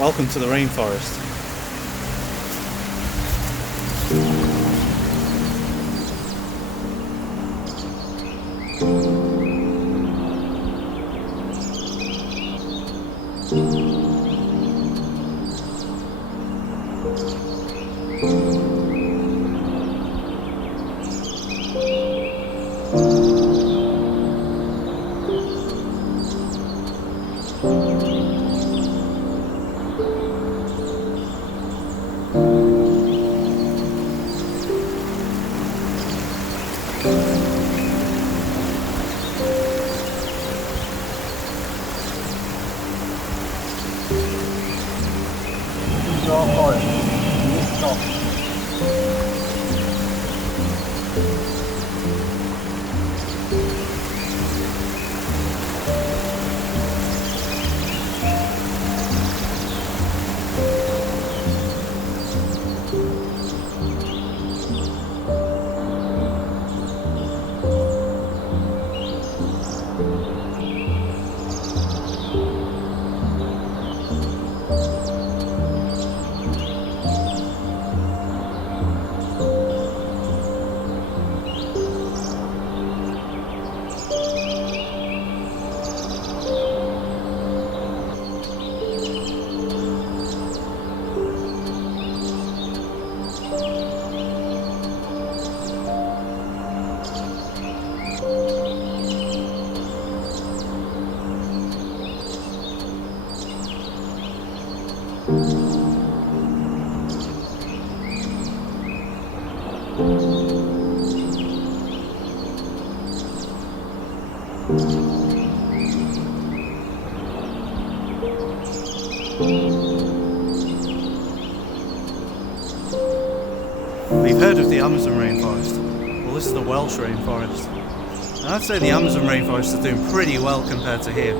Welcome to the rainforest. We've heard of the Amazon rainforest. Well, this is the Welsh rainforest. And I'd say the Amazon rainforest is doing pretty well compared to here.